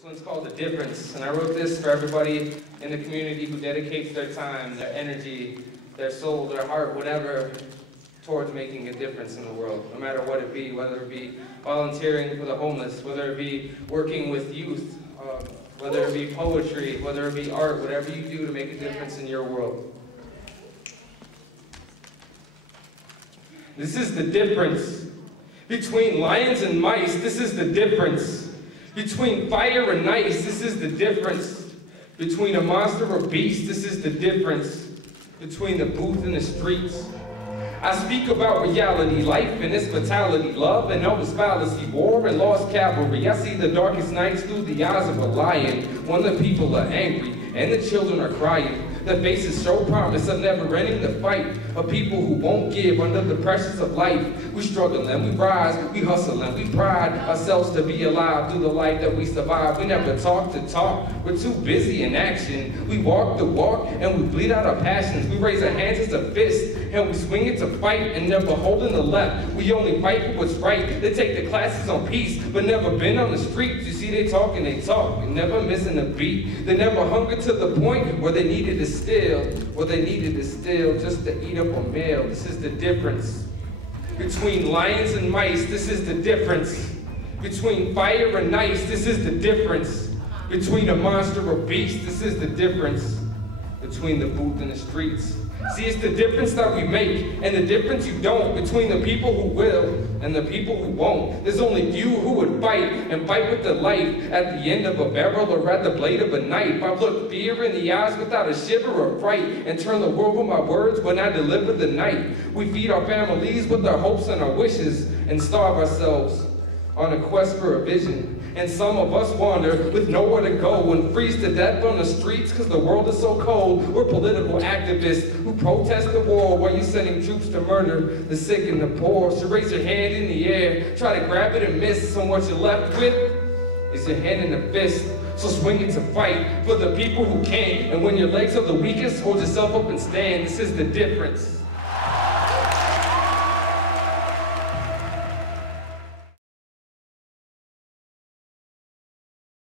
This one's called The Difference, and I wrote this for everybody in the community who dedicates their time, their energy, their soul, their heart, whatever, towards making a difference in the world, no matter what it be, whether it be volunteering for the homeless, whether it be working with youth, whether it be poetry, whether it be art, whatever you do to make a difference in your world. This is the difference between lions and mice. This is the difference between fire and ice. This is the difference between a monster or beast. This is the difference between the booth and the streets. I speak about reality, life and its fatality, love and Elvis fallacy, war and lost cavalry. I see the darkest nights through the eyes of a lion, when the people are angry and the children are crying. The faces show promise of never ending the fight, of people who won't give under the pressures of life. We struggle and we rise, we hustle and we pride ourselves to be alive through the life that we survive. We never talk to talk, we're too busy in action. We walk the walk and we bleed out our passions. We raise our hands as a fist and we swing it to fight and never holding the left. We only fight for what's right. They take the classes on peace, but never been on the streets. You see, they talk and they talk, never missing a beat. They never hunger to the point where they needed to steal, just to eat up a meal. This is the difference between lions and mice. This is the difference between fire and ice. This is the difference between a monster or beast. This is the difference between the booth and the streets. See, it's the difference that we make, and the difference you don't, between the people who will and the people who won't. There's only you who would fight, and fight with the light at the end of a barrel or at the blade of a knife. I look fear in the eyes without a shiver or fright, and turn the world with my words when I deliver the night. We feed our families with our hopes and our wishes, and starve ourselves on a quest for a vision. And some of us wander with nowhere to go and freeze to death on the streets because the world is so cold. We're political activists who protest the war while you're sending troops to murder the sick and the poor. So raise your hand in the air, try to grab it and miss, and what you're left with is your hand in a fist. So swing it to fight for the people who can't, and when your legs are the weakest, hold yourself up and stand. This is the difference